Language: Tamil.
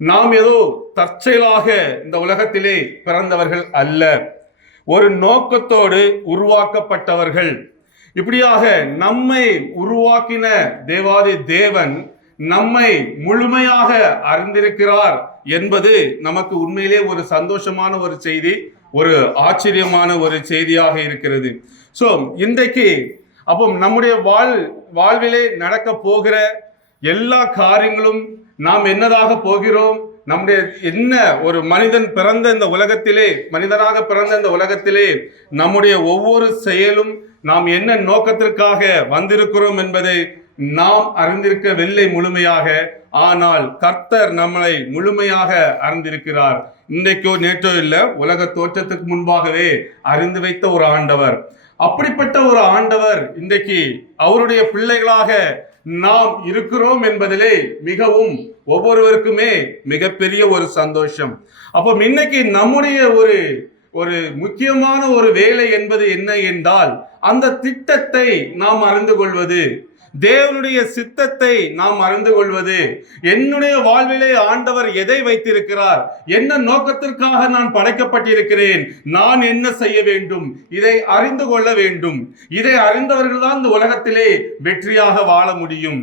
நாம் ஏதோ தற்செயலாக இந்த உலகத்திலே பிறந்தவர்கள் அல்ல, ஒரு நோக்கத்தோடு உருவாக்கப்பட்டவர்கள். இப்படியாக நம்மை உருவாக்கின தேவாதி தேவன் நம்மை முழுமையாக அறிந்திருக்கிறார் என்பது நமக்கு உண்மையிலே ஒரு சந்தோஷமான ஒரு செய்தி, ஒரு ஆச்சரியமான ஒரு செய்தியாக இருக்கிறது. ஸோ இன்றைக்கு அப்போ நம்முடைய வாழ்விலே நடக்க போகிற எல்லா காரியங்களும் நாம் என்னதாக போகிறோம், நம்முடைய என்ன ஒரு மனிதனாக பிறந்த இந்த உலகத்திலே நம்முடைய ஒவ்வொரு செயலும் நாம் என்ன நோக்கத்திற்காக வந்திருக்கிறோம் என்பதை நாம் அறிந்திருக்கவில்லை முழுமையாக. ஆனால் கர்த்தர் நம்மளை முழுமையாக அறிந்திருக்கிறார். இன்றைக்கோ நேற்றோ இல்லை, உலக தோற்றத்துக்கு முன்பாகவே அறிந்து வைத்த ஒரு ஆண்டவர். அப்படிப்பட்ட ஒரு ஆண்டவர் இன்றைக்கு அவருடைய பிள்ளைகளாக நாம் இருக்கிறோம் என்பதிலே மிகவும் ஒவ்வொருவருக்குமே மிகப்பெரிய ஒரு சந்தோஷம். அப்போ இன்னைக்கு நம்முடைய ஒரு முக்கியமான ஒரு வேலை என்பது என்ன என்றால், அந்த திட்டத்தை நாம் அறிந்து கொள்வது, தேவனுடைய சித்தத்தை நாம் அறிந்து கொள்வது. என்னுடைய வாழ்விலே ஆண்டவர் எதை வைத்திருக்கிறார், என்ன நோக்கத்திற்காக நான் படைக்கப்பட்டிருக்கிறேன், நான் என்ன செய்ய வேண்டும், இதை அறிந்து கொள்ள வேண்டும். இதை அறிந்தவர்கள் தான் இந்த உலகத்திலே வெற்றியாக வாழ முடியும்.